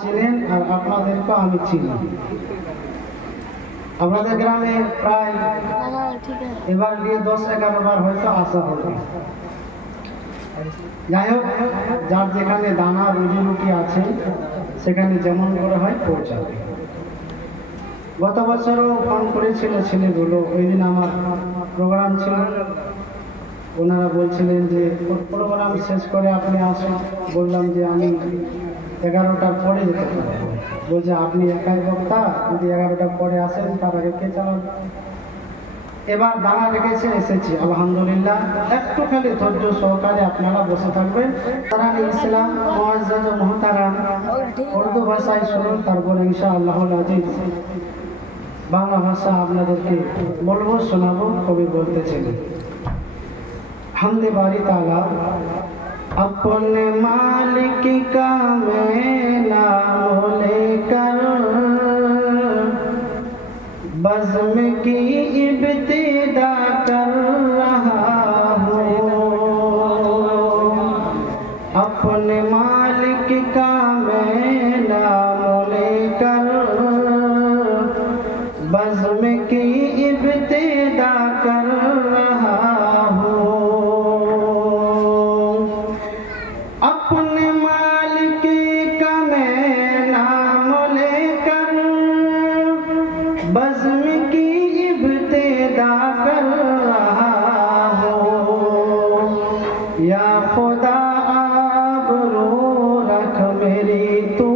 চিনেন আর আপনাদেরকে আমি চিনি। আপনাদের গ্রামে প্রায় এবার দিয়ে 10-11 বার হয়তো আসা হবে। যাই হোক, যার যেখানে দানা রুজি রুটি আছে সেখানে যেমন করে হয় পৌঁছাবে। গত বছরও ফোন করেছিল ছেলেগুলো, ওই দিন আমার প্রোগ্রাম ছিল। ওনারা বলছিলেন যে প্রোগ্রাম শেষ করে আপনি আসুন। বললাম যে আমি 11টার পরে যেতে পারবো। বলছে আপনি একাই বক্তা, যদি 11টার পরে আসেন তার আগে কে চালাবে। এবার দানা রেখেছে, এসেছি আলহামদুলিল্লাহ। একটু খালি ধৈর্য সহকারে আপনারা বসে থাকবেন। তারা ইসলাম মুআজ্জাজ ও মুহতারাম উর্দু ভাষায় শুনুন, তারপরে ইনশাআল্লাহুল আজিজ বাংলা ভাষা আপনাদেরকে বলবো, শোনাবো। কবি বলতেছেন, हमदे बारी ताला अपने मालिक का मैं नाम लेकर बज़्म की इब्तिदा कर रहा हूँ। अपने मालिक का मैं नाम लेकर बज़्म की इब्तिदा कर रहा हूँ। अपने मालिक का मैं नाम लेकर बज़्म की इब्तिदा कर रहा हूँ। या खुदा आबरू रख मेरी तू,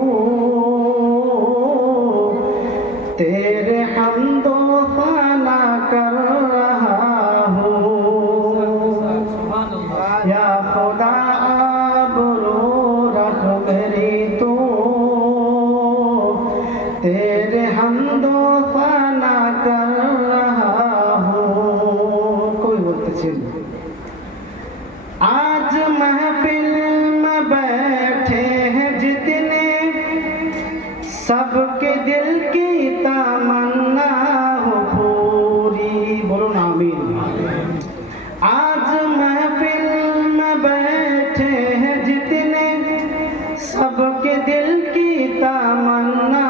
तेरे हम्दो फ़ना कर रहा हूँ। या खुदा तेरे हमदो फ़ना कर रहा हूँ। कोई बोलते आज महफिल में बैठे हैं जितने, सबके दिल की तमन्ना हो पूरी। बोलो ना आमीन। आज महफिल में बैठे हैं जितने, सबके दिल की तमन्ना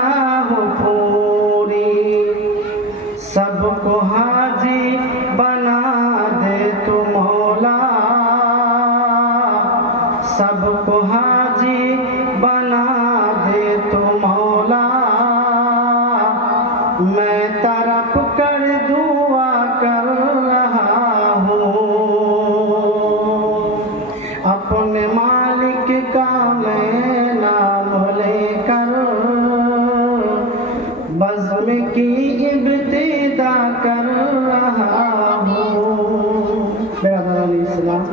हो पूरी। सबको हाजी बना दे तू मौला, सबको हाजी बना दे तू मौला। मैं तरफ कर दुआ कर रहा हूँ। अपने मालिक का मैं नाम लेकर बज़्म की इब्तिदा कर रहा हूँ। बेरादरान इस्लाम,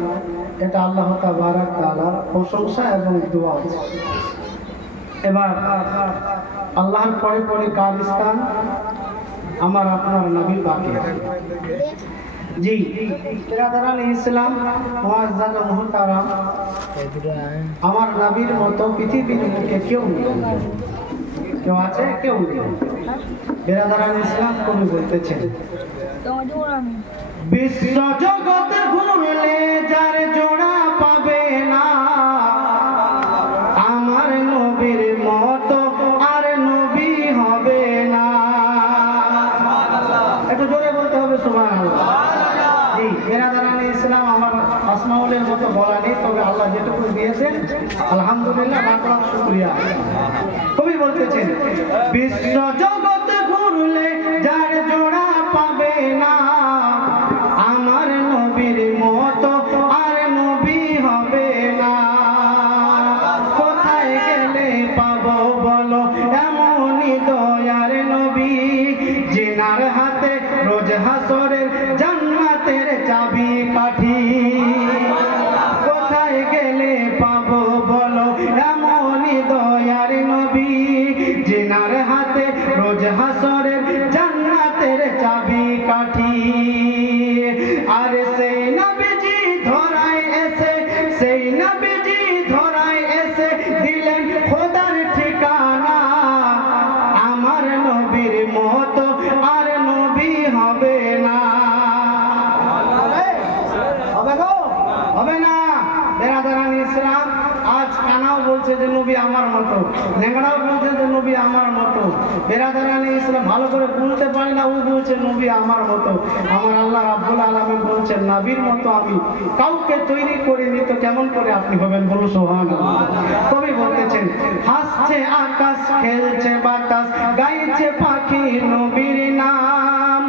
এটা আল্লাহ তাবারক তাআলার প্রশংসা এবং দোয়া। এবার আল্লাহর পরে পরে কার স্থান? আমার আপনার নবী বাকি। জি বেরাদরান ইসলাম মুআজ্জাজ ও মুহতারাম, আমার নবীর মতো পৃথিবীর বুকে কেউ নেই। কেউ আছে? কেউ নেই। বেরাদরান ইসলাম কবি বলতেছেন, বিশ্ব জগতে ঘুরলে যার জোড়া পাবে না, আমার নবীর মতো আর নবী হবে না। একটু জোরে বলতে হবে সুবহানাল্লাহ। জি বেরাদরান ইসলাম, আমার আসমাউলের মতো বলা নেই, তবে আল্লাহ যেটুকু দিয়েছেন আলহামদুলিল্লাহ, লাখ লাখ শুকরিয়া। কবি বলতেছেন, বিশ্ব জগতে ঘুরলে যার জোড়া পাবে না, আমার নবীর মতো আর নবী হবে না। কোথায় গেলে পাবো বলো এমনই দয়ার নবী, জিনার হাতে রোজ হাসরের জান্নাতের চাবি কাঠি। কোথায় গেলে পাবো বলো এমনই দয়ার নবী, জিনার হাতে রোজ হাসরের জান্নাতের চাবি কাঠি। আর সেই নবীজি ধরায় এসে, সেই নবীজি ধরায় এসে দিলেন খোদার ঠিকানা, আমার নবীর মতো আর নবী হবে না। হবে না। বেরাদরান ইসলাম, আজ কানাও বলছে যে নবী আমার মতো, ল্যাংড়াও বলছে যে নবী আমার মতো। বেরাদারানি ইসলাম ভালো করে বলতে পারি না, ও বলছে নবী আমার মতো। আমার আল্লাহ রাব্বুল আলামিন বলছেন নবীর মতো আমি কাউকে তৈরি করিনি, তো কেমন করে আপনি হবেন? বলুন সুবহানাল্লাহ। কবি বলতেছেন হাসছে আকাশ, খেলছে বাতাস, গাইছে পাখি নবীর নাম।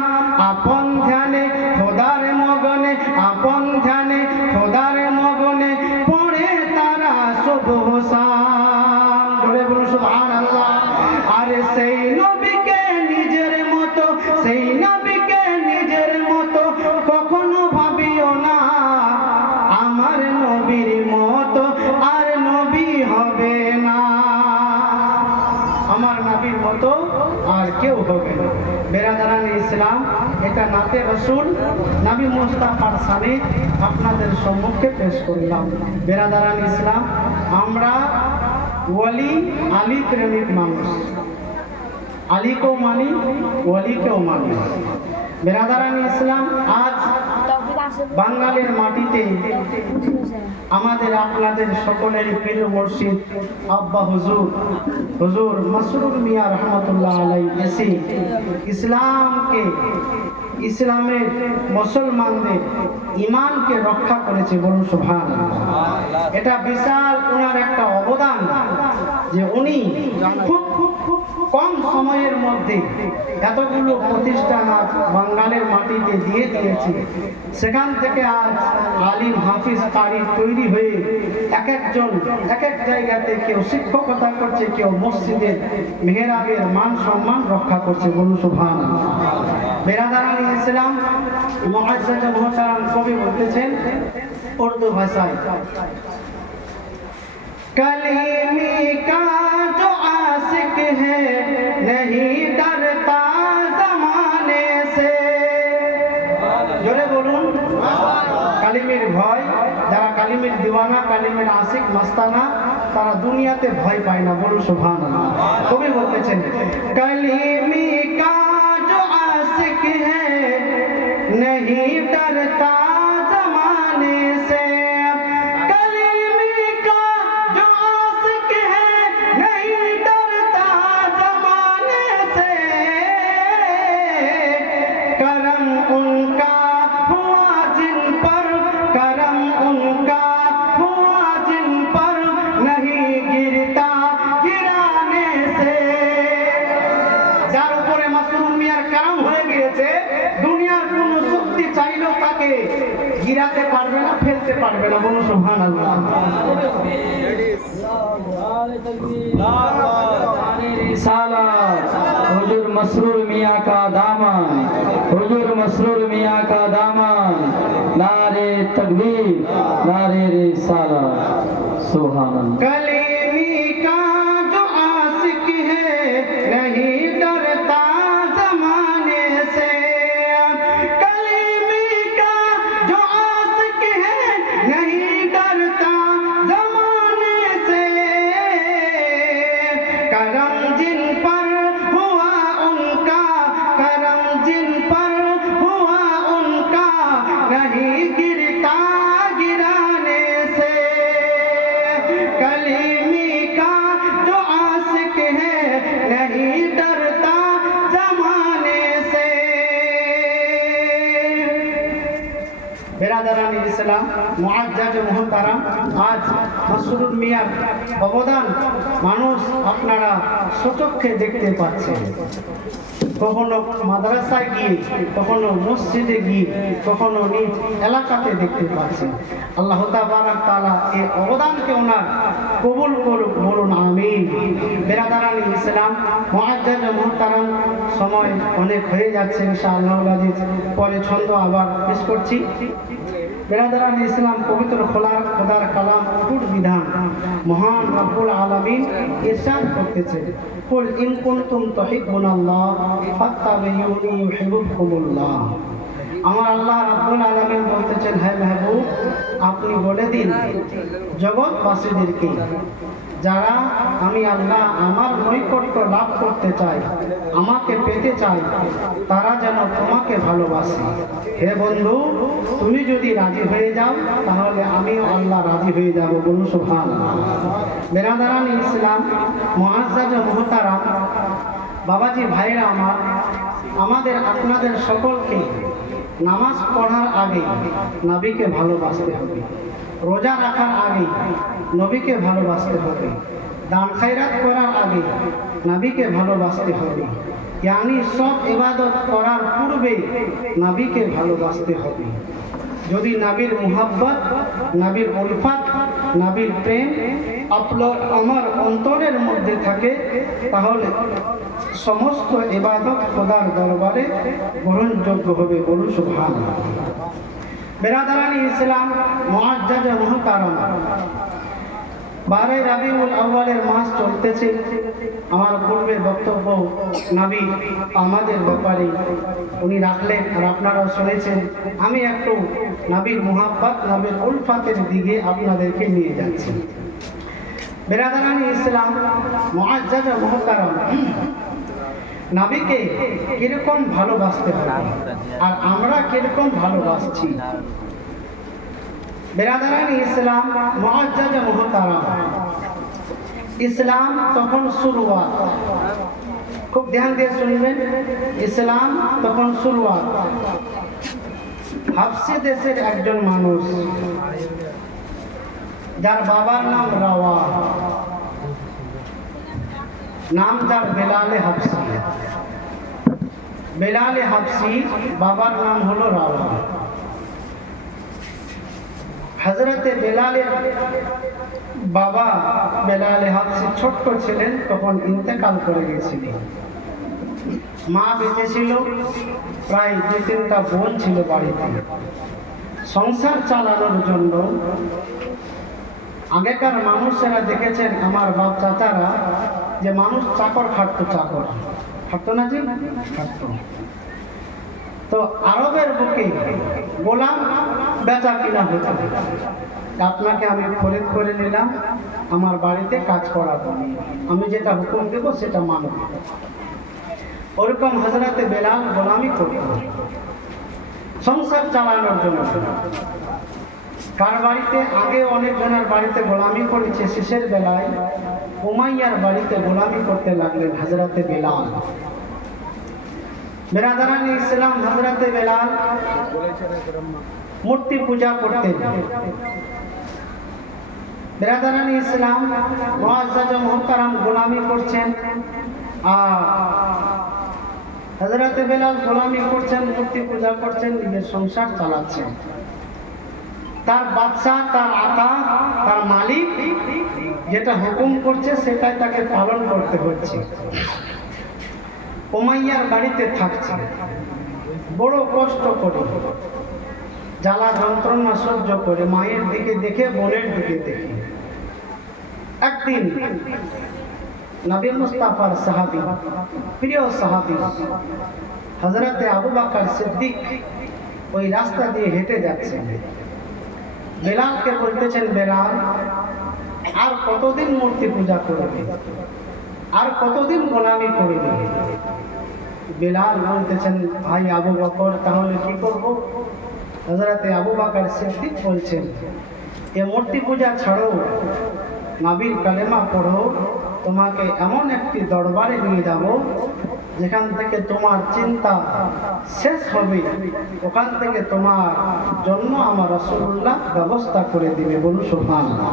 আপন ধ্যানে খোদার মগনে, আপন ধ্যানে খোদার মগনে পড়ে তারা সুবহ শাম। বলে বলুন সুবহানাল্লাহ। আরে সেই নবীকে নিজের মতো, সেই নবীকে নিজের মতো কখনো ভাবিও না আমার নবীর মতো আর নবী হবে না। আমার নবীর মতো আর কেউ হবে না। বেরাদারান ইসলাম, এটা নাতে রসুল নবী মুস্তাফার সানে আপনাদের সম্মুখে পেশ করলাম। বেরাদারান ইসলাম, আমরা ওয়ালি আলী প্রেমিক মানুষ, আলীকেও মানি, ওয়ালিকেও মানি। বেরাদারান ইসলাম, আজ বাঙালির মাটিতে আমাদের আপনাদের সকলের প্রিয় মুর্শিদ আব্বা হুজুর হুজুর মাসরুর মিয়া রহমতুল্লাহ আলাইহি এসে ইসলামকে, ইসলামের মুসলমানদের ইমানকে রক্ষা করেছে। বলুন সুবহানাল্লাহ। এটা বিশাল ওনার একটা অবদান যে উনি খুব কম সময়ের মধ্যে এতগুলো প্রতিষ্ঠান আজ বাঙালির মাটিতে দিয়ে দিয়েছে। সেখান থেকে আজ আলিম হাফিজ কারি তৈরি হয়ে এক একজন এক এক জায়গাতে কেউ শিক্ষকতা করছে, কেউ মসজিদের মেহরাবের মান সম্মান রক্ষা করছে। বলুন সুবহানাল্লাহ। বেরাদারান ইসলাম, মুআজ্জাজ মুহতারাম কবি বলতেছেন উর্দু ভাষায়, कलीमी का जो आशिक है नहीं डरता जमाने से। জোরে বলুন। কালিমের ভয়, যারা কালিমের দিওয়ানা, কালিমের আশিক মাস্তানা, তারা দুনিয়াতে ভয় পায় না। বলুন সুবহানাল্লাহ। কবি বলতেছেন कलीमी का जो आशिक है नहीं डरता जमाने से। গিরাতে পারবে না, ফেলতে পারবে না। বলুন সুবহানাল্লাহ। सालात हुजूर मसरूर मियां का दामन, हुजूर मसरूर मियां का दामन, नारे तकबीर, नारे रिसालत, सुभानअल्लाह। कलीमी का जो आशिक है नहीं डरता जमाने से। कलीमी का जो आशिक है नहीं डरता जमाने से। करम जिन पर हुआ उनका, करम जिन पर हुआ उनका नहीं गिरता गिराने से। कलीमी का जो आशिक है नहीं डरता जमाने से। বেরাদারান ইসলাম, মুআজ্জাজ মুহতারাম, আজ মাসরুর মিয়ার অবদান মানুষ আপনারা সচক্ষে দেখতে পাচ্ছেন। কখনো মাদ্রাসায় গিয়ে, কখনো মসজিদে গিয়ে, কখনো নিজ এলাকাতে দেখতে পাচ্ছেন। আল্লাহ তাবারাক তাআলা এই অবদানকে ওনার কবুল করুক। বলুন আমিন। বেরাদারান ইসলাম, মুআজ্জাজ মুহতারাম, সময় অনেক হয়ে যাচ্ছে, ইনশাআল্লাহ আজিজ পরে ছন্দ আবার পেশ করছি। বেরাদারান ইসলাম, পবিত্র খোদার কালাম অটুট বিধান মহান রব্বুল আলামিন ইরশাদ করতেছে, কুল ইন কুনতুম তুহিব্বুনাল্লাহ ফাত্তাবিউনি ইউহিব্বুকুমুল্লাহ। আমার আল্লাহ রব্বুল আলামিন বলতেছেন, হে মাহবুব, আপনি বলে দিন জগৎবাসীদেরকে যারা আমি আল্লাহ আমার নৈকট্য লাভ করতে চাই, আমাকে পেতে চাই, তারা যেন তোমাকে ভালোবাসে। হে বন্ধু, তুমি যদি রাজি হয়ে যাও তাহলে আমিও আল্লাহ রাজি হয়ে যাব। বলুন সুবহানাল্লাহ। বেরাদারান ইসলাম, মুআজ্জাজ ও মুহতারাম বাবাজি, ভাইরা আমার, আমাদের আপনাদের সকলকে নামাজ পড়ার আগে নবীকে ভালোবাসতে হবে, রোজা রাখার আগে নবীকে ভালোবাসতে হবে, দান খায়রাত করার আগে নবীকে ভালোবাসতে হবে, ইয়ানি সব ইবাদত করার পূর্বে নবীকে ভালোবাসতে হবে। যদি নবীর মুহাব্বত, নবীর উলফত, নবীর প্রেম আপনার আমার অন্তরের মধ্যে থাকে, তাহলে সমস্ত ইবাদত খোদার দরবারে গ্রহণযোগ্য হবে। বলুন সুবহানাল্লাহ। বেরাদারান ইসলাম, মুআজ্জাজ ও মুহতারাম, 12 রবিউল আউয়ালের মাস চলতেছে। আমার পূর্বের বক্তব্য নবী আমাদের ব্যাপারে উনি রাখলেন, আর আপনারাও শুনেছেন। আমি একটু নবীর মুহাব্বত, নবীর উলফাতের দিকে আপনাদেরকে নিয়ে যাচ্ছি। বেরাদারান ইসলাম, মুআজ্জাজ ও মুহতারাম, নবীকে কিরকম ভালোবাসতে হবে আর আমরা কিরকম ভালোবাসছি। বেরাদারান ইসলাম, মুআজ্জাজ ও মুহতারাম, ইসলাম তখন শুরুয়াত, খুব ধ্যান দিয়ে শুনবেন, ইসলাম তখন শুরুয়াত। হাবশি দেশের একজন মানুষ, যার বাবার নাম রাওয়া, নাম যার বেলালে হাবশি। বেলালে হাবশি, বাবার নাম হলো রাওয়া। হযরতে বেলালের বাবা বেলালে হাবশি ছোট্ট ছিলেন, তখন ইন্তেকাল করে গেছিলেন। মা বেঁচে ছিল, প্রায় 2-3টা বোন ছিল বাড়িতে। সংসার চালানোর জন্য আগেকার মানুষেরা দেখেছেন, আমার বাপ চাচারা, যে মানুষ চাকর খাটতো, চাকর খাটতো না, যে খাটতো। তো আরবের বুকে গোলাম বেচা কিনা হতো। আপনাকে আমি খরিদ করে নিলাম, আমার বাড়িতে কাজ করাবো, আমি যেটা হুকুম দেবো সেটা মানব। ওরকম হযরতে বেলাল গোলামি করত সংসার চালানোর জন্য। কার বাড়িতে আগে অনেকজনের বাড়িতে গোলামি করেছে, শেষের বেলায় উমাইয়ার বাড়িতে গোলামি করতে লাগলেন হযরতে বেলাল। বেরাদারান ইসলাম, হযরতে বেলাল মূর্তি পূজা করতেন। বেরাদারান ইসলাম, মুআজ্জাজ ও মুহতারাম গোলামি করছেন, আর হযরতে বেলাল গোলামি করছেন, মূর্তি পূজা করছেন, নিজের সংসার চালাচ্ছেন। তার বাদশা, তার আকা, তার মালিক যেটা হুকুম করছে সেটাই তাকে পালন করতে হচ্ছে। উমাইয়ার বাড়িতে থাকছে, বড় কষ্ট করে, জ্বালা যন্ত্রণা সহ্য করে, মায়ের দিকে দেখে, বোনের দিকে দেখে। একদিন নবী মুস্তাফার সাহাবী, প্রিয় সাহাবী হযরতে আবু বকর সিদ্দিক ওই রাস্তা দিয়ে হেঁটে যাচ্ছেন। বেলালকে বলতেছেন, বেলাল, আর কতদিন মূর্তি পূজা করবে, আর কতদিন গোলামি করবে? বেলাল বলতেছেন, ভাই আবু বকর, তাহলে কি করব? হযরতে আবু বকর সিদ্দিক বলছেন, এ মূর্তি পূজা ছাড়ো, নবীর কালেমা পড়ো, তোমাকে এমন একটি দরবারে নিয়ে যাব যেখান থেকে তোমার চিন্তা শেষ হবে, ওখান থেকে তোমার জন্য আমার রাসূলুল্লাহ ব্যবস্থা করে দিবে। বলুন সুবহানাল্লাহ।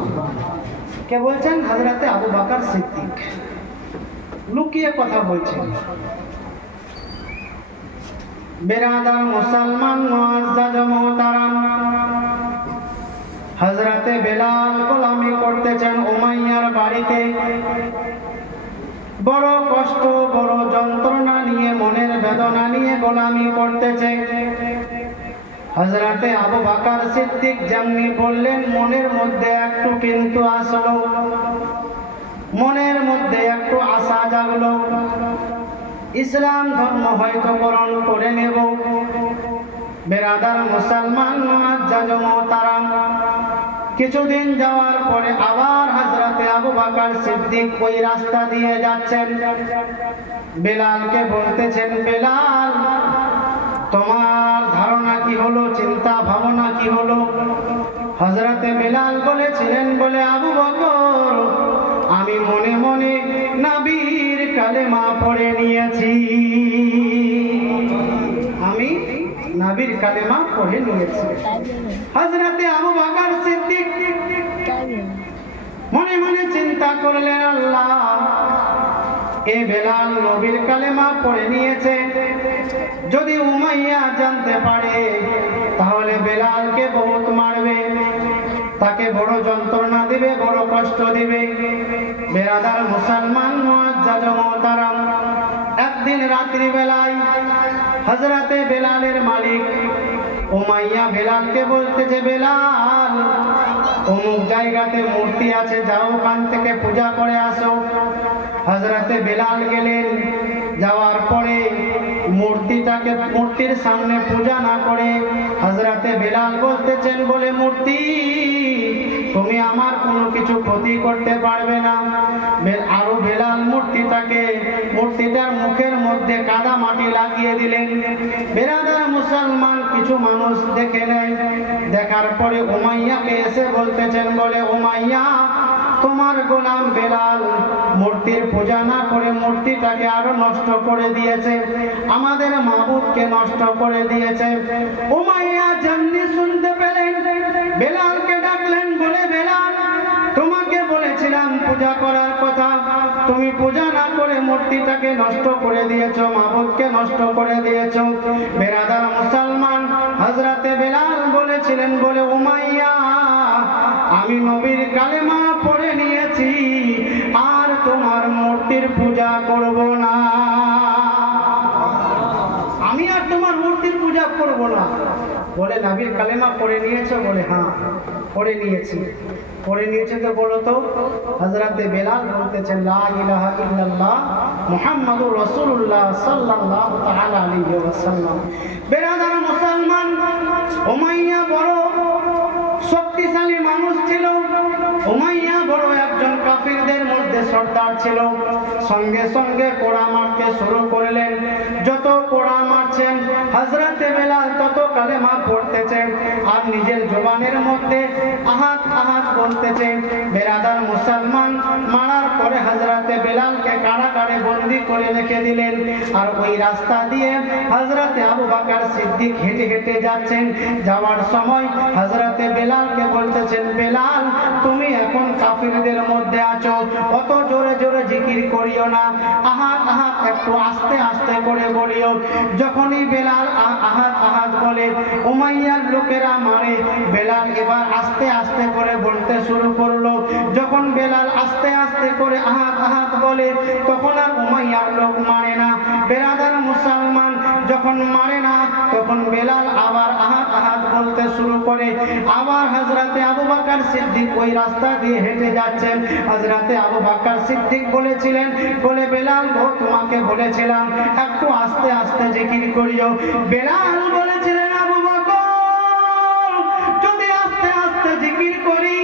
কে বলছেন? হযরতে আবু বকর সিদ্দিক। লুকিয়ে কথা বলছেন। বেরাদার মুসলমান, মুআজ্জাজ ও মুহতারাম, হযরতে বেলাল গোলামি করতেছেন উমাইয়ার বাড়িতে। বড় কষ্ট, বড় যন্ত্রণা নিয়ে, মনের বেদনা নিয়ে গোলামি করতেছে। হযরতে আবু বকর সিদ্দিক যেমনি বললেন, মনের মধ্যে একটু কিন্তু আসলো, মনের মধ্যে একটু আশা জাগলো, ইসলাম ধর্ম হয়তো গ্রহণ করে নেব। বেরাদার মুসলমান, মুআজ্জাজ ও মুহতারাম, কিছুদিন যাওয়ার পরে আবার হযরতে আবু বকর সিদ্দিক ওই রাস্তা দিয়ে যাচ্ছেন। বেলালকে বলতেছেন, বেলাল তোমার ধারণা কি হলো, চিন্তা ভাবনা কি হলো? হযরতে বেলাল বলেছিলেন, বলে আবু বকর আমি মনে মনে নবীর কালেমা পড়ে নিয়েছি, আমি নবীর কালেমা পড়ে নিয়েছি। হযরতে আবু বকর সিদ্দিক মনে মনে চিন্তা করলেন, আল্লাহ এ বেলাল নবীর কালেমা পড়ে নিয়েছে, যদি উমাইয়া জানতে পারে তাহলে বেলালকে বহুত মারবে, তাকে বড় যন্ত্রণা দিবে, বড় কষ্ট দিবে। বেরাদার মুসলমান মুআজ্জাজ মুহতারাম, একদিন রাত্রি বেলায় হযরতে বেলালের মালিক উমাইয়া বেলালকে বলতেছে, বেলাল অমুক জায়গাতে মূর্তি আছে, যাও ওখান থেকে পূজা করে আসো। হযরতে বেলাল গেলেন, যাওয়ার পরে মূর্তির সামনে পূজা না করে হযরতে বেলাল বলতেছেন, বলে মূর্তি তুমি আমার কোনো কিছু ক্ষতি করতে পারবে না। আরো বেলাল মূর্তিটার মুখের মধ্যে কাদা মাটি লাগিয়ে দিলেন। বেরাদার মুসলমান কিছু মানুষ দেখে নেয়, দেখার পরে উমাইয়াকে এসে বলতেছেন, বলে উমাইয়া তোমার গোলাম বেলাল মূর্তির পূজা না করে মূর্তিটাকে আরো নষ্ট করে দিয়েছে, আমাদের মাবুদকে নষ্ট করে দিয়েছে। উমাইয়া যেমনি শুনতে পেলেন, বেলালকে ডাকলেন, বলে বেলাল তোমাকে বলেছিলাম পূজা করার কথা, তুমি পূজা না করে মূর্তিটাকে নষ্ট করে দিয়েছো, মাবুদকে নষ্ট করে দিয়েছো। বেরাদার মুসলমান, হযরতে বেলাল বলেছিলেন, বলে উমাইয়া আমি নবীর কালেমা পড়ে নিয়েছি, আর তোমার মূর্তির পূজা করব না, আমি আর তোমার মূর্তির পূজা করব না। বলে নবীর কালেমা পড়ে নিয়েছো? বলে হ্যাঁ পড়ে নিয়েছি। পড়ে নিয়েছে তো বলো তো? হযরতে বেলাল বলতেছেন, লা ইলাহা ইল্লাল্লাহ মুহাম্মাদুর রাসূলুল্লাহ সাল্লাল্লাহু তাআলা আলাইহি ওয়াসাল্লাম। বেরাদার মুসলমান, উমাইয়া বড় শক্তিশালী মানুষ ছিল, উমাইয়া বড় একজন কাফিরদের মধ্যে সর্দার ছিল। সঙ্গে সঙ্গে কোড়া মারতে শুরু করলেন। যত কোড়া মারছেন হযরতে বেলাল তত কালেমা পড়তেছেন আর নিজের জবানের মধ্যে আহাত আহাত বলতেছেন। বেরাদার মুসলমান, মারার পরে হযরতে বেলালকে কারাগারে বন্দী করে রেখে দিলেন। আর ওই রাস্তা দিয়ে হযরতে আবু বকর সিদ্দিক হেঁটে হেঁটে যাচ্ছেন। যাওয়ার সময় হযরতে বেলালকে বলতেছেন, বেলাল তুমি এখন কাফিরদের মধ্যে আছো, অত জোরে জোরে জিকির করিও না, আহাত আহাত একটু আস্তে আস্তে করে বলিও। যখনই বেলাল আহাত আহাত বলে উমাইয়ার লোকেরা মারে, বেলাল এবার আস্তে আস্তে করে বলতে শুরু করলো। যখন বেলাল আস্তে আস্তে করে আহাত আহাত বলে তখন আর উমাইয়ার লোক মারে না। বেরাদার মুসলমান, যখন মারে না তখন বেলাল আবার আহাত আহাত বলতে শুরু করে। আবার হযরতে আবু বকর সিদ্দিক ওই রাস্তা দিয়ে হেঁটে যাচ্ছেন। হযরতে আবু বকর সিদ্দিক বলেছিলেন, বলে বেলাল গো তোমাকে বলেছিলাম একটু আস্তে আস্তে জিকির করিও। বেলাল বলেছিলেন, আবু বকর যদি আস্তে আস্তে জিকির করি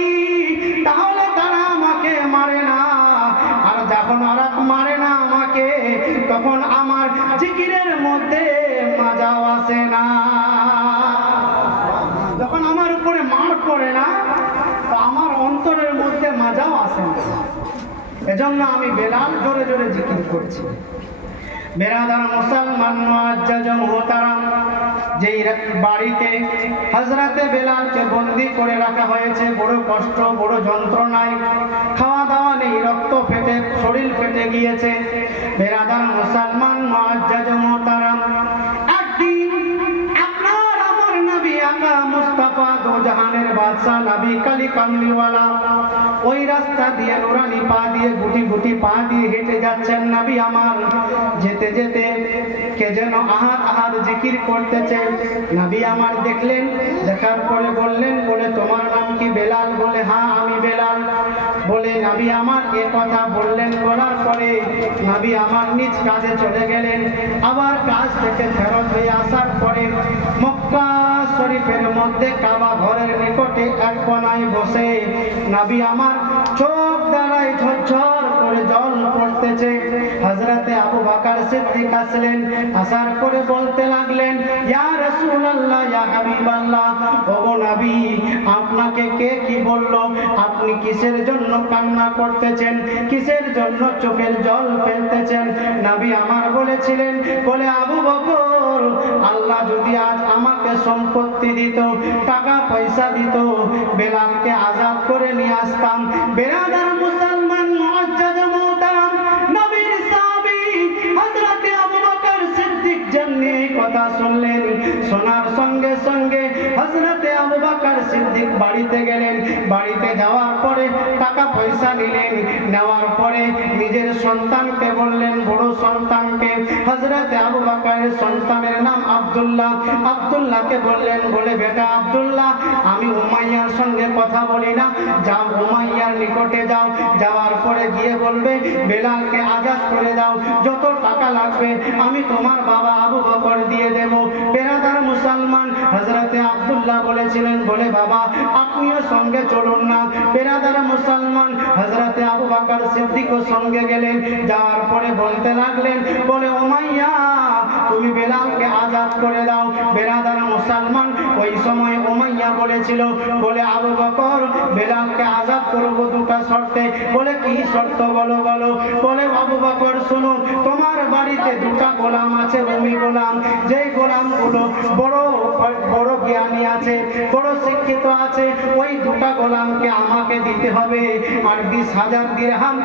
তাহলে তারা আমাকে মারে না, আর যখন ওরা মারে না আমাকে তখন আমার জিকিরের মধ্যে মজাও আসে না, যখন আমার উপরে মার পড়ে না তো আমার অন্তরের মধ্যে মজাও আসে না। এজন্য আমি বেলাল জোরে জোরে জিকির করছি। বেরাদার মুসলমান মুআজ্জাজ মুহতারাম, যেই বাড়িতে হযরতে বেলালকে বন্দী করে রাখা হয়েছে, বড় কষ্ট বড় যন্ত্রণায়, খাওয়া দাওয়া নেই, রক্ত ফেটে শরীর ফেটে গিয়েছে। বেরাদার মুসলমান মুআজ্জাজ মুহতারাম, একদিন আপনার আমার নবী আকা মুস্তাফা দো জাহানের বাদশা নবী কালী কামলিওয়ালা ওই রাস্তা দিয়ে নুরানি পা দিয়ে গুটি গুটি পা দিয়ে হেঁটে যাচ্ছেন। নবী আমার যেতে যেতে কে যেন আহাত আহাত জিকির করতেছে। নবী আমার দেখলেন, দেখার পরে বললেন, বলে তোমার নাম কি? বেলাল। বলে হ্যাঁ আমি বেলাল। বলে নবী আমার এ কথা বললেন, বলার পরে নবী আমার নিজ কাজে চলে গেলেন। আবার কাজ থেকে ফেরত হয়ে আসার পরে মক্কা শরীফের মধ্যে কাবা ঘরের নিকটে এক কোনায় বসে নবী আমার চোখ দ্বারাই ঝরঝর করে জল পড়তেছে। হযরতে আবু বকর সিদ্দিক আসলেন, আসার পরে বলতে লাগলেন, ইয়া রাসূলুল্লাহ, ইয়া হাবিবাল্লাহ, ওগো নবী, আপনাকে কে কি বলল? আপনি কিসের জন্য কান্না করতেছেন? কিসের জন্য চোখের জল ফেলতেছেন? নবী আমার বলেছিলেন, বলে আবু বকর, আল্লাহ যদি আজ আমাকে সম্পত্তি দিত, টাকা পয়সা দিত, বেলালকে আজাদ করে নিয়ে আসতাম। বেরাদার মুসলমান মুআজ্জাজ মুহতারাম, নবীর সাহাবী হযরতে আবু বকর সিদ্দিক যেমনি কথা শুনলেন, শোনার সঙ্গে সঙ্গে হযরতে আবু বকর সিদ্দিক বাড়িতে গেলেন। বাড়িতে যাওয়ার পরে টাকা পয়সা নিলেন, নেওয়ার পরে নিজের সন্তানকে বললেন, বড় সন্তানকে, হযরতে আবু বকরের সন্তানের নাম আব্দুল্লাহ, আব্দুল্লাহকে বললেন, বলে বেটা আব্দুল্লাহ, আমি উমাইয়ার সঙ্গে কথা বলি না, যাও উমাইয়ার নিকটে যাও, যাওয়ার পরে গিয়ে বলবে বেলালকে আজাদ করে দাও, যত টাকা লাগবে আমি তোমার বাবা আবু বকর দিয়ে দেব। বেরাদার মুসলমান, হযরতে আব্দুল্লাহ বলেছিলেন, বলে বাবা আপনিও সঙ্গে চলুন না। বেরাদার মুসলমান, হযরতে আবু বকর সিদ্দিকও সঙ্গে গেলেন। যাওয়ার পরে বলতে লাগলেন, বলে উমাইয়া তুমি বেলালকে আজাদ করে দাও। বেরাদার মুসলমান, ওই সময় উমাইয়া বলেছিল, বলে আবু বকর বেলালকে আজাদ করব দুটো শর্তে। বলে কি শর্ত বলো বলো? বলে আবু বকর শোনো, তোমার বাড়িতে দুটো গোলাম আছে, রুমি গোলাম, যেই গোলামগুলো বড় বড় জ্ঞানী আছে, বড় শিক্ষিত আছে, ওই দুটো গোলামকে আমাকে দিতে হবে, আর 20,000 দিরহাম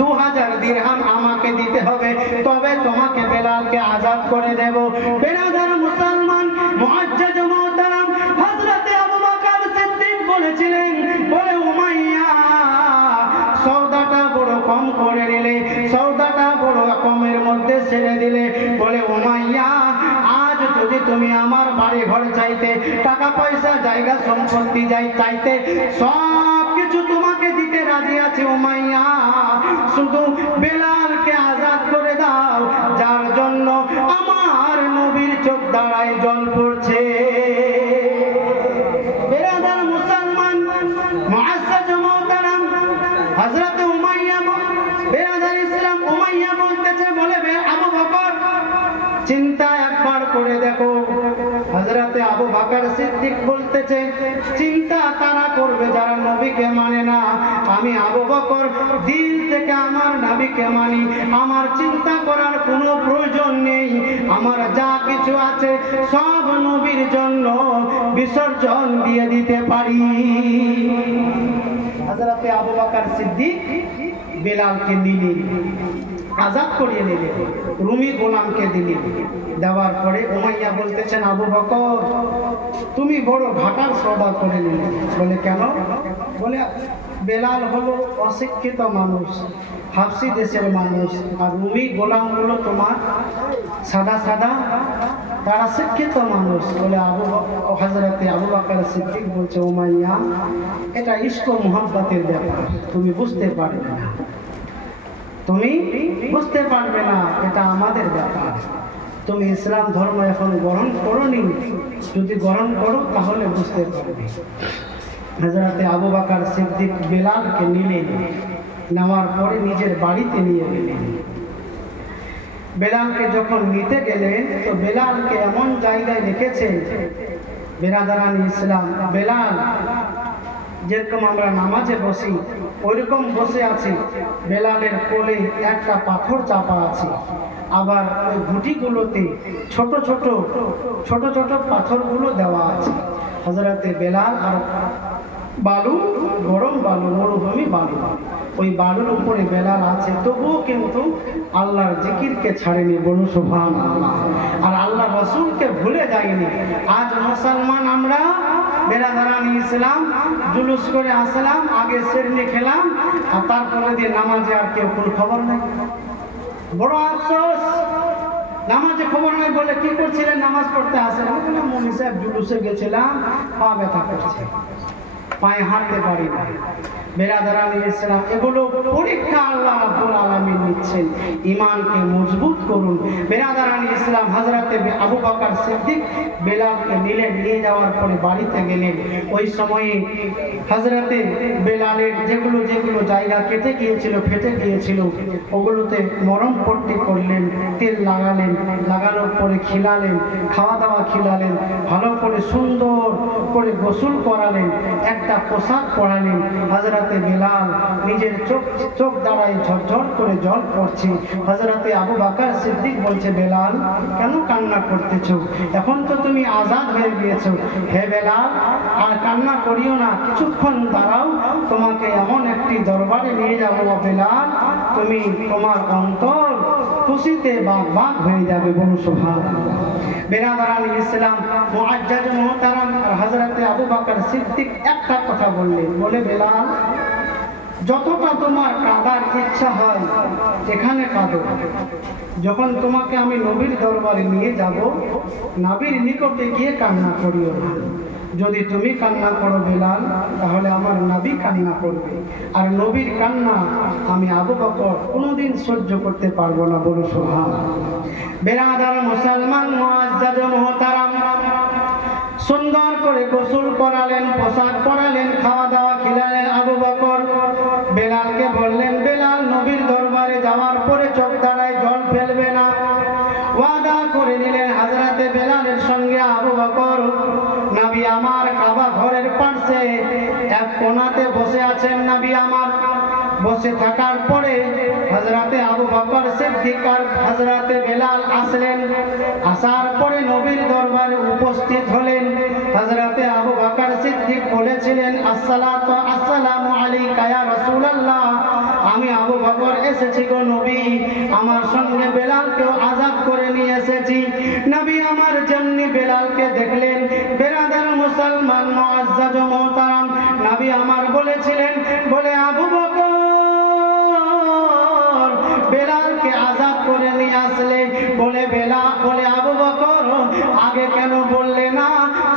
2,000 দিরহাম আমাকে দিতে হবে, তবে তোমাকে বেলালকে আজাদ করে দেব। বেরাদার মুসলমান মুআজ্জাজ মুহতারাম, হযরতে আবু বকর সিদ্দিক বলেছিলেন, বলে উমাইয়া সওদাটা বড় কম করে নিলে, সওদাটা বড় কমের মধ্যে ছেড়ে দিলে। বলে উমাইয়া আজ যদি তুমি আমার বাড়ি ঘর চাইতে, টাকা পয়সা জায়গা সম্পত্তি চাইতে, সব কিছু তোমাকে দিতে রাজি আছে উমাইয়া, শুধু বেলালকে আজাদ করে দাও, যার জন্য আমার নবীর চোখ দ্বারাই জল পড়ছে। বেরাদার মুসলমান মুআজ্জাজ মুহতারাম, হযরত উমাইয়া, বেরাদার ইসলাম, উমাইয়া বলতেছে, বলে আবু বকর চিন্তা একবার করে দেখো। হযরতে আবু বকর সিদ্দিক বলতেছে, চিন্তা তারা করবে যারা নবীকে মানে না, আমি আবু বকর দিল থেকে আমার নবীকে মানি, আমার চিন্তা করার কোনো প্রয়োজন নেই, আমার যা কিছু আছে সব নবীর জন্য বিসর্জন দিয়ে দিতে পারি। হযরতে আবু বকর সিদ্দিক বেলালকে নিলেন, আজাদ করিয়ে নিলেন, রুমি গোলামকে দিলেন। দেওয়ার পরে উমাইয়া বলতেছেন, আবু বকর তুমি বড় ঘাটার সওদা করে নিলে। বলে কেন? বলে বেলাল হলো অশিক্ষিত মানুষ, হাবশি দেশের মানুষ, আর রুমি গোলামগুলো তোমার সাদা সাদা, তারা শিক্ষিত মানুষ। বলে হযরতে আবু বকর সিদ্দিক বলছে, উমাইয়া এটা ইশক ও মুহাব্বতের ব্যাপার, তুমি বুঝতে পারবে না, তুমি বুঝতে পারবে না, এটা আমাদের ব্যাপার। তুমি ইসলাম ধর্ম এখন গ্রহণ করোনি, যদি গ্রহণ করো তাহলে বুঝতে পারবে। হযরতে আবু বকর সিদ্দিক বেলালকে নিলেন, নেওয়ার পরে নিজের বাড়িতে নিয়ে গেলেন। বেলালকে যখন নিতে গেলেন, তো বেলালকে এমন জায়গায় রেখেছেন, বেরাদারান ইসলাম, বেলাল যেরকম আমরা নামাজে বসি ওইরকম বসে আছে, বেলালের কোলে একটা পাথর চাপা আছে, আবার ওই ঘুঁটিগুলোতে ছোট ছোট ছোট ছোট পাথরগুলো দেওয়া আছে। হযরতে বেলাল আর বালু, গরম বালু, মরুভূমি বালু, ওই বালুর উপরে বেলাল আছে, তবুও কিন্তু আল্লাহর জিকিরকে ছাড়েনি, বলুন সুবহানাল্লাহ। আর আল্লাহ রাসূলকে ভুলে যায়নি। আজ মুসলমান আমরা বেরাদারান ইসলাম জুলুস করে আসলাম, আগে সেরনি খেলাম, আর তারপরে দিয়ে নামাজে আর কেউ কোনো খবর নেই। বড় আফসোস, নামাজে খবর নেই। বলে কি করছিলেন? নামাজ পড়তে আসেন। বললাম মৌলভী সাহেব জুলুসে গেছিলাম, পা ব্যথা করছে, পায়ে হাঁটতে পারি না। বেরাদারান ইসলাম, এগুলো পরীক্ষা আল্লাহ রাব্বুল আলামিন নিচ্ছেন। ঈমানকে মজবুত করুন। বেরাদারান ইসলাম, হযরতে আবু বকর সিদ্দিক বেলালকে নিয়ে যাওয়ার পরে বাড়িতে গেলেন। ওই সময়ে হযরতে বেলালের যেগুলো জায়গা কেটে গিয়েছিল, ফেটে গিয়েছিল, ওগুলোতে মরম পট্টি করলেন, তেল লাগালেন, লাগানোর পরে খিলালেন, খাওয়া দাওয়া খিলালেন, ভালো করে সুন্দর করে গোসল করালেন, একটা পোশাক পরালেন। হযরতে বেলাল নিজের চোখ দ্বারাই ঝরঝর করে জল পড়ছে। হযরতে আবু বকর সিদ্দিক বলছে, বেলাল কেন কান্না করতেছো? এখন তো তুমি আজাদ হয়ে গিয়েছো। হে বেলাল, আর কান্না করিও না, কিছুক্ষণ দাঁড়াও, তোমাকে এমন একটি দরবারে নিয়ে যাবো বেলাল, তুমি তোমার অন্তর খুশিতে বাগ হয়ে যাবে। বলুন সুবহানাল্লাহ। বেরাদারান ইসলাম, মুআজ্জাজ মুহতারাম আর হযরতে আবু বকর সিদ্দিক একটা কথা বললেন, বলে বেলাল, যতটা তোমার কাঁদার ইচ্ছা হয় এখানে কাঁদো। যখন তোমাকে আমি নবীর দরবারে নিয়ে যাব, নবীর নিকটে গিয়ে কান্না করিও না। যদি তুমি কান্না করো বেলাল, তাহলে আমার নবী কান্না করবে, আর নবীর কান্না আমি আবু বকর কোনোদিন সহ্য করতে পারবো না। বলো সুবহানাল্লাহ। বেরাদার মুসলমান মুআজ্জাজ মুহতারাম, সুন্দর করে গোসল করালেন, পোশাক পরালেন, খাওয়া দাওয়া খিলালেন। আবু বকর বেলালকে বললেন, বেলাল নবীর দরবারে যাওয়ার পরে চোখ দ্বারায় জল ফেলবে না। ওয়াদা করে নিলেন হযরতে বেলালের সঙ্গে আবু বকর। নবী আমার কাবা ঘরের পাশে এক কোণাতে বসে আছেন। নবী আমার বসে থাকার পরে হযরতে আবু বকর সিদ্দিক আর হযরতে বেলাল আসলেন। আসার পরে নবীর দরবারে উপস্থিত হলেন। হযরতে আবু বকর সিদ্দিক বলেছিলেন, আসসালামু আলাইকা ইয়া রাসূলুল্লাহ, আমি আবু বকর এসেছি গো নবী, আমার সঙ্গে বেলালকেও আজাদ করে নিয়ে এসেছি। নবী আমার যেমনি বেলালকে দেখলেন, বেরাদার মুসলমান মুআজ্জাজ মুহতারাম, নবী আমার বলেছিলেন, বলে আবু বকর বেলালকে আজাদ করে নিয়ে আসলে, বলে আবু বকর আগে কেন বললে না?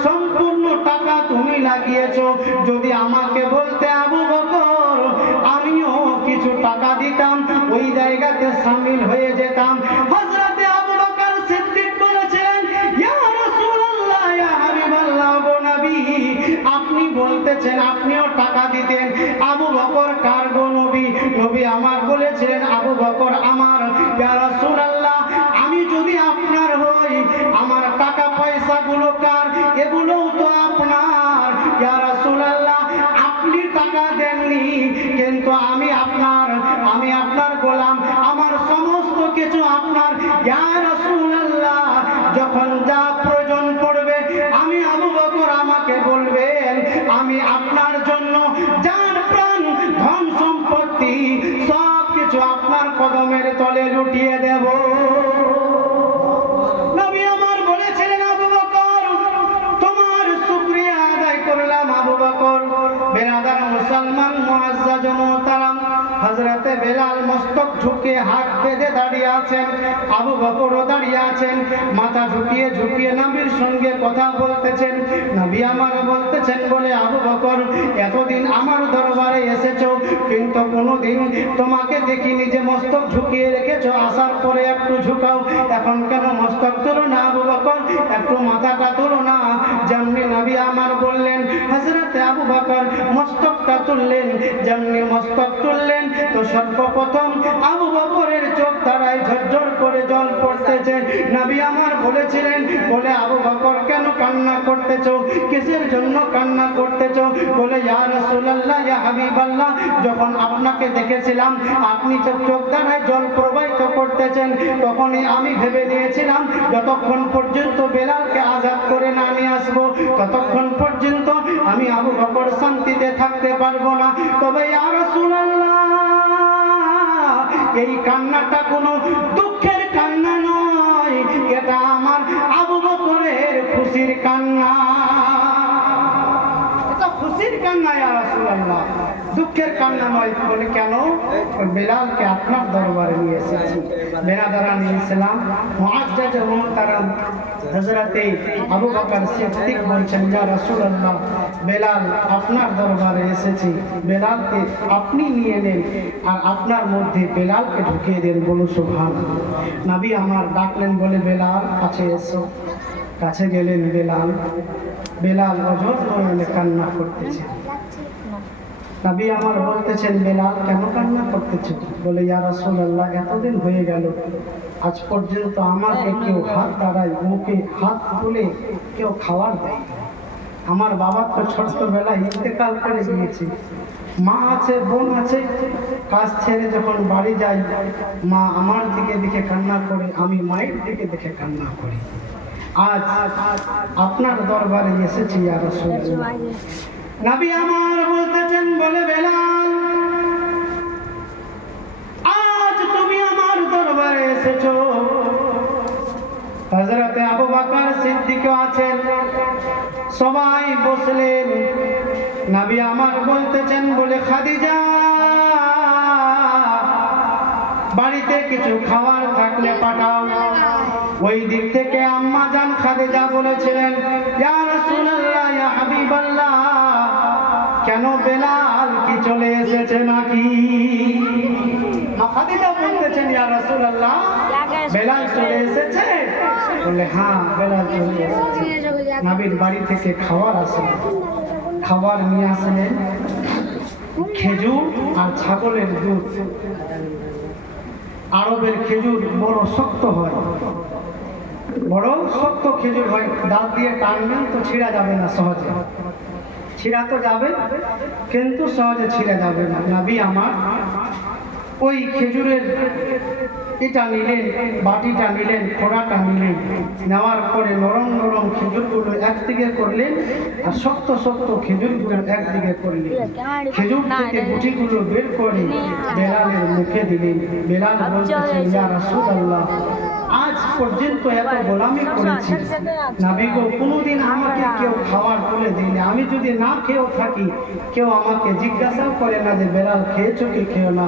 সম্পূর্ণ টাকা তুমি লাগিয়েছো, যদি আমাকে বলতে আবু বকর, আমিও কিছু টাকা দিতাম, ওই জায়গাতে শামিল হয়ে যেতাম। হযরতে আবু বকর সিদ্দিক বলেছেন, ইয়া রাসূলুল্লাহ, ইয়া হাবিবাল্লাহ, গো নবী, আপনি বলতেছেন আপনিও টাকা দিতেন। আবু বকর কার গো নবী? নবী আমার বলেছিলেন, আবু বকর আমার। ইয়া রাসূলুল্লাহ, আমি যদি আপনার হই, আমার টাকা পয়সা গুলো কার? এগুলোও তো আপনার। ইয়া রাসূলুল্লাহ, আপনি টাকা দেননি, কিন্তু আমি আপনার গোলাম, আমার সমস্ত কিছু আপনার। ইয়া রাসূলুল্লাহ, যখন যা প্রয়োজন পড়বে আমি আবু বকর আমাকে বলবেন, আমি আপনার জন্য জান প্রাণ ধন সম্পত্তি সব কিছু আপনার কদমের তলে লুটিয়ে দেব। নবী আমার বলেছিলেন, আবু বকর তোমার শুকরিয়া আদায় করলাম। আবু বকর বেরাদার মুসলমান মুআজ্জাজ মুহতারাম, হযরতে বেলাল মস্তক ঝুঁকে হাত বেঁধে দাঁড়িয়ে আছেন, আবু বকরও দাঁড়িয়ে আছেন, মাথা ঝুঁকিয়ে ঝুঁকিয়ে নবীর সঙ্গে কথা বলতেছেন। নবী আমার বলতেছেন, বলে আবু বকর এতদিন আমার দরবারে এসেছো, কিন্তু কোনোদিন তোমাকে দেখিনি যে মস্তক ঝুঁকিয়ে রেখেছো, আসার পরে একটু ঝুঁকাও, এখন কেন মস্তক তোলো না? আবু বকর একটু মাথাটা তোলো না। যেমনি নবী আমার বললেন, হযরতে আবু বকর মস্তকটা তুললেন। যেমনি মস্তক তুললেন তো সর্বপ্রথম আবু বকরের চোখ দ্বারাই ঝরঝর করে জল পড়তেছে। নবী আমার বলেছিলেন, বলে আবু বকর কেন কান্না করতেছো? কিসের জন্য কান্না করতেছো? বলে ইয়া রাসূলুল্লাহ, ইয়া হাবিবাল্লাহ, যখন আপনাকে দেখেছিলাম আপনি চোখ দ্বারাই জল প্রবাহিত করতেছেন, তখনই আমি ভেবে নিয়েছিলাম যতক্ষণ পর্যন্ত বেলালকে আজাদ করে না নিয়ে আসবো, ততক্ষণ পর্যন্ত আমি আবু বকর শান্তিতে থাকতে পারবো না। তবে ইয়া রাসূলুল্লাহ, এই কান্নাটা কোনো দুঃখের কান্না নয়, এটা আমার আবু বকরের খুশির কান্না। এটা খুশির কান্না ইয়া রাসূলুল্লাহ। দুঃখের কান্না নয়। বলে কেন? বেলালকে আপনার দরবারে নিয়ে এসেছি। বেরাদারান ইসলাম মুআজ্জাজ মুহতারাম হযরতে আবু বকর সিদ্দিক বলছেন, ইয়া রাসূলুল্লাহ, বেলাল আপনার দরবারে এসেছি, বেলালকে আপনি নিয়ে নেন আর আপনার মধ্যে বেলালকে ঢুকিয়ে দেন। বলুন সুবহানাল্লাহ। নবী আমার ডাকলেন, বলে বেলাল কাছে এসো। কাছে গেলেন বেলাল। বেলাল অঝোর নয়নে কান্না করতেছে। নবী আমার বলতেছেন, বেলাল কেন কান্না করতেছে? বলে, ইয়া রাসূলুল্লাহ, এতদিন হয়ে গেল, আজ পর্যন্ত আমাকে কেউ হাত দাঁড়ায়, মুখে হাত তুলে কেউ খাবার দেয়। আমার বাবা তো ছোট্টবেলায় ইন্তেকাল করে গিয়েছে। মা আছে, বোন আছে। কাজ ছেড়ে যখন বাড়ি যাই, মা আমার দিকে দেখে কান্না করে, আমি মায়ের দিকে দেখে কান্না করি। আজ আপনার দরবারে এসেছি ইয়া রাসূলুল্লাহ। নবী আমার বলতেছেন, বলে বেলাল, আজ তুমি আমার দরবারে এসেছো। হযরতে আবু বকর সিদ্দিক আছেন, সবাই বসলেন। নবী আমার বলতেছেন, বলে খাদিজা, বাড়িতে কিছু খাবার থাকলে পাঠাও। ওই দিক থেকে আম্মা জান খাদিজা বলেছিলেন, ইয়া রাসূলুল্লাহ, ইয়া হাবিবাল্লাহ, কেন বেলাল কি চলে এসেছে নাকি? মা খাদিজা বলতেছেন, ইয়া রাসূলুল্লাহ, বেলাল চলে এসেছে? বলে, হ্যাঁ, বেলাল চলে এসেছে। নবীর বাড়ি থেকে খাবার আসে। খাবার নিয়ে আসলেন খেজুর আর ছাগলের দুধ। আরবের খেজুর বড় শক্ত হয়, বড় শক্ত খেজুর হয়। দাঁত দিয়ে টানবেন তো ছিঁড়া যাবে না সহজে। ছিঁড়া তো যাবে, কিন্তু সহজে ছিঁড়া যাবে না। নবী আমার ওই খেজুরের এটা নিলেন, বাটিটা নিলেন, খোড়াটা নিলেন। নেওয়ার পরে নরম নরম খেজুরগুলো একদিকে করলেন আর শক্ত শক্ত খেজুরগুলো একদিকে করলেন। খেজুর থেকে গুটিগুলো বের করে বেলালের মুখে দিলেন। বেলাল বলতেছেন, ইয়া রাসূলুল্লাহ, আজ পর্যন্ত এত গোলামি করেছি, নবী গো, কোনোদিন আমাকে কেউ খাবার তুলে দেয়নি। আমি যদি না খেয়েও থাকি, কেউ আমাকে জিজ্ঞাসা করে না যে বেলাল খেয়েছো কি খেও না।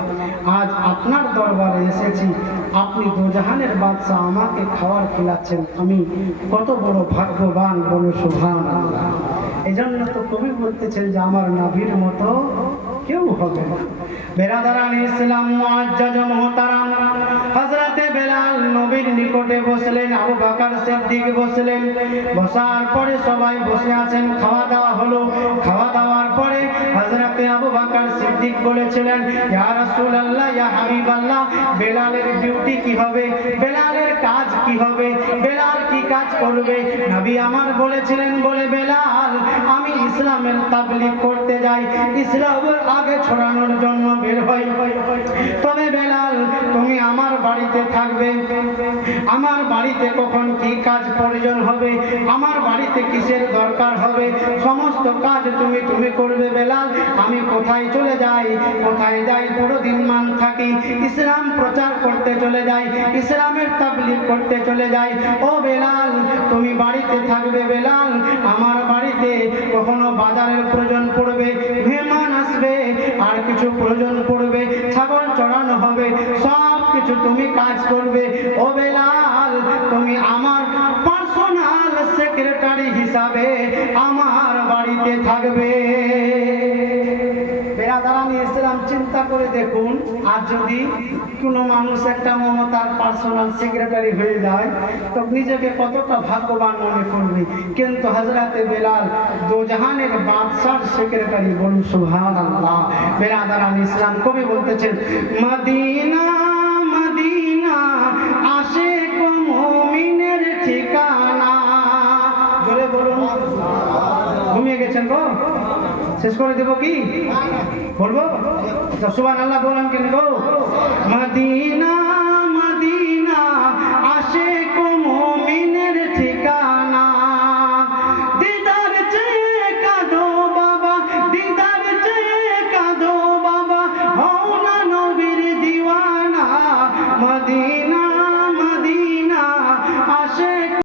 আজ আপনার দরবারে এসেছি, আপনি দোজাহানের বাদশা, আমাকে খাবার খিলাচ্ছেন। আমি কত বড় ভাগ্যবান, বলো সুবহানাল্লাহ। এই জন্য তো কবি বলতেছেন যে আমার নবীর মতো কেউ হবে না। বেরাদারান ইসলাম মুআজ্জাজ মুহতারাম হযরতে বেলাল নবীর নিকটে বসলেন। আবু বকর সিদ্দিক বসলেন। বসার পরে সবাই বসে আছেন, খাওয়া দাওয়া হলো। খাওয়া দাওয়ার পরে হযরতে আবু বকর সিদ্দিক বলেছিলেন, ইয়া রাসূলুল্লাহ, ইয়া হাবিবাল্লাহ, বেলালের ডিউটি কি হবে? বেলালের কাজ কি হবে? বেলাল কি কাজ করবে? নবী আমার বলেছিলেন, বলে বেলাল, আমি ইসলামের তাবলীগ করতে যাই, ইসলামের আগে ছড়ানোর জন্য বের হই। তবে বেলাল, তুমি আমার বাড়িতে থাকবে। আমার বাড়িতে কখন কি কাজ প্রয়োজন হবে, আমার বাড়িতে কিসের দরকার হবে, সমস্ত কাজ তুমি করবে বেলাল। আমি কোথায় চলে যাই, কোথায় যাই, পুরো দিন মান থাকি, ইসলাম প্রচার করতে চলে যাই, ইসলামের তাবলীগ করতে চলে যাই। ও বেলাল, তুমি বাড়িতে থাকবে বেলাল। আমার বাড়িতে কখনো বাজারের প্রয়োজন পড়বে, মেহমান আসবে, আর কিছু প্রয়োজন পড়বে, ছাগল চড়ানো হবে, সব কিছু তুমি কাজ করবে। ও বেলাল, তুমি আমার পার্সোনাল সেক্রেটারি হিসাবে আমার বাড়িতে থাকবে। বেরাদারান ইসলাম, চিন্তা করে দেখুন, আর যদি কোনো মানুষ একটা মমতার পার্সোনাল সেক্রেটারি হয়ে যায়, তো নিজেকে কতটা ভাগ্যবান মনে করবে। কিন্তু হযরতে বেলাল দোজাহানের বাদশার সেক্রেটারি, বলুন সুবহানাল্লাহ। বেরাদারান ইসলাম, কবি বলতেছেন, মদিনা মদিনা আশিক মুমিনের ঠিকানা। জোরে বলুন। ঘুমিয়ে গেছেন গো? শেষ করে দেব কি? বলবো? সুবহানাল্লাহ বলেন কেন গো? মদিনা